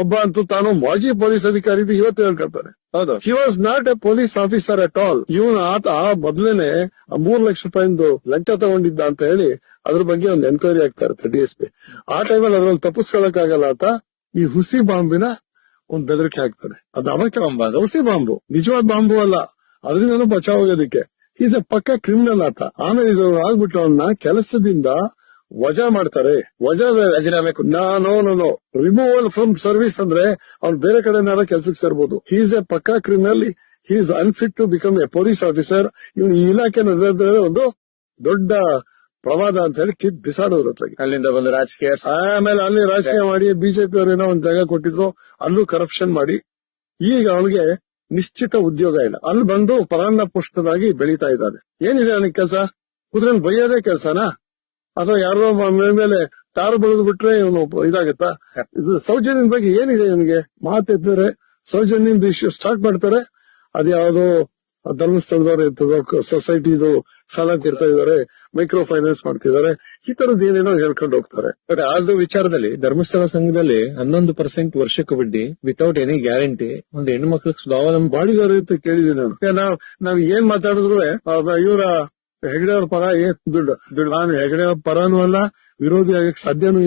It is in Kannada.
ಒಬ್ಬ ಅಂತೂ ತಾನು ಮಾಜಿ ಪೊಲೀಸ್ ಅಧಿಕಾರಿ ಇದು ಇವತ್ತು ಹೇಳ್ಕೊಳ್ತಾನೆ. ಹೌದು. He was not A police officer at all. ಇವನು ಆತ ಮೊದ್ಲೇನೆ 3 ಲಕ್ಷ ರೂಪಾಯಿಂದು ಲಂಚ ತಗೊಂಡಿದ್ದ ಅಂತ ಹೇಳಿ ಅದ್ರ ಬಗ್ಗೆ ಒಂದು ಎನ್ಕ್ವೈರಿ ಆಗ್ತಾ ಇರುತ್ತೆ DSP. ಆ ಟೈಮಲ್ಲಿ ಅದ್ರಲ್ಲಿ ತಪ್ಪಿಸ್ಕೊಳಕ್ ಆಗಲ್ಲ ಅಂತ ಈ ಹುಸಿ ಬಾಂಬಿನ ಒಂದ್ ಬೆದರಿಕೆ ಹಾಕ್ತಾನೆ. ಅದು ಅವಕ್ಕೆ ಹುಸಿ ಬಾಂಬು, ನಿಜವಾದ ಬಾಂಬು ಅಲ್ಲ, ಅದರಿಂದ ಬಚಾವ್ ಆಗೋದಕ್ಕೆ. ಈಸ್ ಎ ಪಕ್ಕ ಕ್ರಿಮಿನಲ್ ಆತ. ಆಮೇಲೆ ಇದು ಆಗ್ಬಿಟ್ಟು ಅವನ್ನ ಕೆಲಸದಿಂದ ವಜಾ ಮಾಡ್ತಾರೆ. ರಾಜೀನಾಮೆ ನಾನು ರಿಮೂವಲ್ ಫ್ರಮ್ ಸರ್ವಿಸ್ ಅಂದ್ರೆ ಅವ್ನು ಬೇರೆ ಕಡೆ ಕೆಲ್ಸಕ್ಕೆ ಸೇರ್ಬೋದು. Is a pakka criminal. Is unfit to become a police officer. ಇವನು ಈ ಇಲಾಖೆ ಒಂದು ದೊಡ್ಡ ಪ್ರವಾದ ಅಂತ ಹೇಳಿ ಕಿತ್ ಬಿಸಾಡೋದ್ರ ಅಲ್ಲಿಂದ ಬಂದು ರಾಜಕೀಯ, ಆಮೇಲೆ ಅಲ್ಲಿ ರಾಜಕೀಯ ಮಾಡಿ ಬಿಜೆಪಿ ಅವರೇನೋ ಒಂದ್ ಜಾಗ ಕೊಟ್ಟಿದ್ರು, ಅಲ್ಲೂ ಕರಪ್ಷನ್ ಮಾಡಿ ಈಗ ಅವನಿಗೆ ನಿಶ್ಚಿತ ಉದ್ಯೋಗ ಇಲ್ಲ. ಅಲ್ಲಿ ಬಂದು ಪರಾನ್ನ ಪುಷ್ಟನಾಗಿ ಬೆಳೀತಾ ಇದ್ದಾನೆ. ಏನಿದೆ ಅವನಿಗೆ ಕೆಲಸ? ಕುದುರೆನ್ ಬೈಯೋದೇ ಕೆಲಸನಾ? ಅಥವಾ ಯಾರೋ ಮೇಲೆ ಟಾರು ಬೆಳೆದು ಬಿಟ್ರೆ ಇವನು ಇದಾಗತ್ತಾ? ಇದು ಸೌಜನ್ಯದ ಬಗ್ಗೆ ಏನಿದೆ ಇವನಿಗೆ? ಮಾತೆತ್ತಿದ್ರೆ ಸೌಜನ್ಯದ ಇಶ್ಯೂ ಸ್ಟಾರ್ಟ್ ಮಾಡ್ತಾರೆ. ಅದ್ಯಾವುದೋ ಧರ್ಮಸ್ಥಳದವ್ರು ಇರ್ತದೋ ಸೊಸೈಟಿದು ಸಾಲ ಕೊಡ್ತಾ ಇದಾರೆ, ಮೈಕ್ರೋ ಫೈನಾನ್ಸ್ ಮಾಡ್ತಿದ್ದಾರೆ, ಈ ತರದ್ ಏನೇನೋ ಹೇಳ್ಕೊಂಡು ಹೋಗ್ತಾರೆ. ಬಟ್ ಆದ ವಿಚಾರದಲ್ಲಿ ಧರ್ಮಸ್ಥಳ ಸಂಘದಲ್ಲಿ 11% ವರ್ಷಕ್ಕೆ ಬಡ್ಡಿ ವಿತೌಟ್ ಎನಿ ಗ್ಯಾರಂಟಿ ಒಂದು ಹೆಣ್ಣು ಮಕ್ಳಿಗೆ ಸ್ವಾವಲಂಬಿ ಬಾಡಿಗಾರ ಅಂತ ಕೇಳಿದೀನಿ ನಾನು. ನಾವ್ ಏನ್ ಮಾತಾಡಿದ್ರು ಇವರ ಹೆಗಡೆ ಅವ್ರ ಪರ ದುಡ್ಡು. ನಾನು ಹೆಗಡೆ ಅವ್ರ ಪರನೂ ಅಲ್ಲ, ವಿರೋಧಿ ಆಗಕ್ಕೆ ಸಾಧ್ಯನೂ ಇಲ್ಲ.